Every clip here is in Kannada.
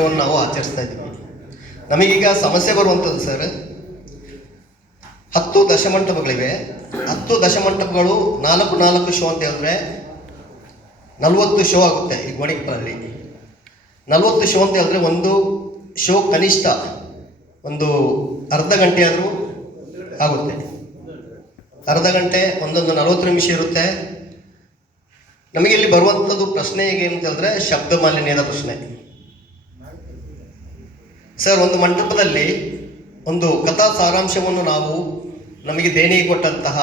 ಪರ್ವವನ್ನು ನಾವು ಆಚರಿಸ್ತಾ ಇದ್ದೀವಿ. ನಮಗೀಗ ಸಮಸ್ಯೆ ಬರುವಂಥದ್ದು ಸರ್, 10 ದಶಮಂಟಪಗಳಿವೆ. 10 ದಶಮಂಟಪಗಳು 4 ಶೋ ಅಂತ ಹೇಳಿದ್ರೆ 40 ಶೋ ಆಗುತ್ತೆ. ಈ ಗೋಣಿಕೊಪ್ಪಲಲ್ಲಿ 40 ಶೋ ಅಂತ ಹೇಳಿದ್ರೆ ಒಂದು ಶೋ ಕನಿಷ್ಠ ಒಂದು ಅರ್ಧ ಗಂಟೆ ಆದರೂ ಆಗುತ್ತೆ. ಅರ್ಧ ಗಂಟೆ, ಒಂದೊಂದು 40 ನಿಮಿಷ ಇರುತ್ತೆ. ನಮಗೆ ಇಲ್ಲಿ ಬರುವಂಥದ್ದು ಪ್ರಶ್ನೆ ಹೇಗೆ ಅಂತ ಹೇಳಿದ್ರೆ ಶಬ್ದ ಮಾಲಿನ್ಯದ ಪ್ರಶ್ನೆ ಸರ್. ಒಂದು ಮಂಟಪದಲ್ಲಿ ಒಂದು ಕಥಾ ಸಾರಾಂಶವನ್ನು ನಾವು ನಮಗೆ ದೇಣಿಗೆ ಕೊಟ್ಟಂತಹ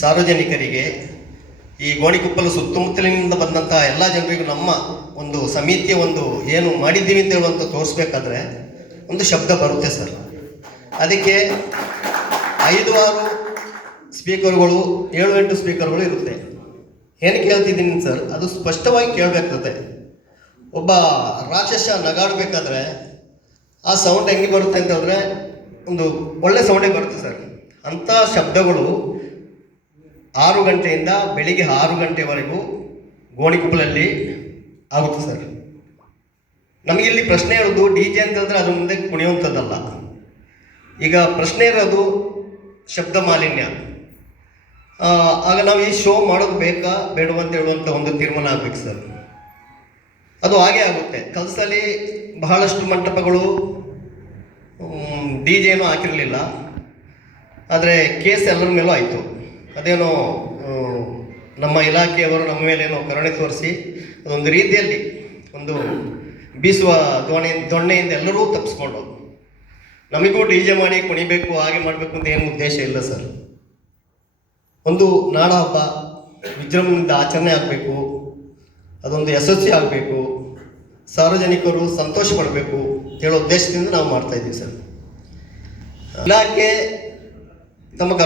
ಸಾರ್ವಜನಿಕರಿಗೆ, ಈ ಗೋಣಿಕೊಪ್ಪಲು ಸುತ್ತಮುತ್ತಲಿನಿಂದ ಬಂದಂತಹ ಎಲ್ಲ ಜನರಿಗೂ ನಮ್ಮ ಒಂದು ಸಮಿತಿಯ ಒಂದು ಏನು ಮಾಡಿದ್ದೀವಿ ಅಂತ ಹೇಳುವಂಥ ತೋರಿಸ್ಬೇಕಾದ್ರೆ ಒಂದು ಶಬ್ದ ಬರುತ್ತೆ ಸರ್. ಅದಕ್ಕೆ 5-6 ಸ್ಪೀಕರ್ಗಳು, 7-8 ಸ್ಪೀಕರ್ಗಳು ಇರುತ್ತೆ. ಏನು ಕೇಳ್ತಿದ್ದೀನಿ ಸರ್, ಅದು ಸ್ಪಷ್ಟವಾಗಿ ಕೇಳಬೇಕಾಗುತ್ತೆ. ಒಬ್ಬ ರಾಕ್ಷಸ ನಗಾಡಬೇಕಾದ್ರೆ ಆ ಸೌಂಡ್ ಹೆಂಗೆ ಬರುತ್ತೆ ಅಂತಂದರೆ ಒಂದು ಒಳ್ಳೆ ಸೌಂಡೇ ಬರುತ್ತೆ ಸರ್. ಅಂಥ ಶಬ್ದಗಳು 6 ಗಂಟೆಯಿಂದ ಬೆಳಿಗ್ಗೆ 6 ಗಂಟೆವರೆಗೂ ಗೋಣಿಕೊಪ್ಪಲಲ್ಲಿ ಆಗುತ್ತೆ ಸರ್. ನಮಗಿಲ್ಲಿ ಪ್ರಶ್ನೆ ಇರೋದು ಡಿ ಜೆ ಅಂತ ಹೇಳಿದ್ರೆ ಅದ್ರ ಮುಂದೆ ಕುಣಿಯುವಂಥದ್ದಲ್ಲ. ಈಗ ಪ್ರಶ್ನೆ ಇರೋದು ಶಬ್ದ ಮಾಲಿನ್ಯ. ಆಗ ನಾವು ಈ ಶೋ ಮಾಡೋದು ಬೇಕಾ ಬೇಡವಾ ಅಂತ ಹೇಳುವಂಥ ಒಂದು ತೀರ್ಮಾನ ಆಗಬೇಕು ಸರ್. ಅದು ಹಾಗೆ ಆಗುತ್ತೆ. ಕೆಲಸದಲ್ಲಿ ಬಹಳಷ್ಟು ಮಂಟಪಗಳು ಡಿ ಜೆ ಏನೂ ಹಾಕಿರಲಿಲ್ಲ, ಆದರೆ ಕೇಸ್ ಎಲ್ಲರ ಮೇಲೂ ಆಯಿತು. ಅದೇನೋ ನಮ್ಮ ಇಲಾಖೆಯವರು ನಮ್ಮ ಮೇಲೇನೋ ಕರುಣೆ ತೋರಿಸಿ ಅದೊಂದು ರೀತಿಯಲ್ಲಿ ಒಂದು ಬೀಸುವ ದೊಣ್ಣೆಯಿಂದ ಎಲ್ಲರೂ ತಪ್ಪಿಸ್ಕೊಂಡು, ನಮಗೂ ಡಿ ಜೆ ಮಾಡಿ ಕುಣಿಬೇಕು ಹಾಗೆ ಮಾಡಬೇಕು ಅಂತ ಏನು ಉದ್ದೇಶ ಇಲ್ಲ ಸರ್. ಒಂದು ನಾಡ ಹಬ್ಬ ವಿಜೃಂಭಣೆಯಿಂದ ಆಚರಣೆ ಆಗಬೇಕು, ಅದೊಂದು ಯಶಸ್ವಿ ಆಗಬೇಕು, ಸಾರ್ವಜನಿಕರು ಸಂತೋಷ ಪಡಬೇಕು ಹೇಳೋ ಉದ್ದೇಶದಿಂದ ನಾವು ಮಾಡ್ತಾಯಿದ್ದೀವಿ ಸರ್. ಇಲಾಖೆ ತಮಗೆ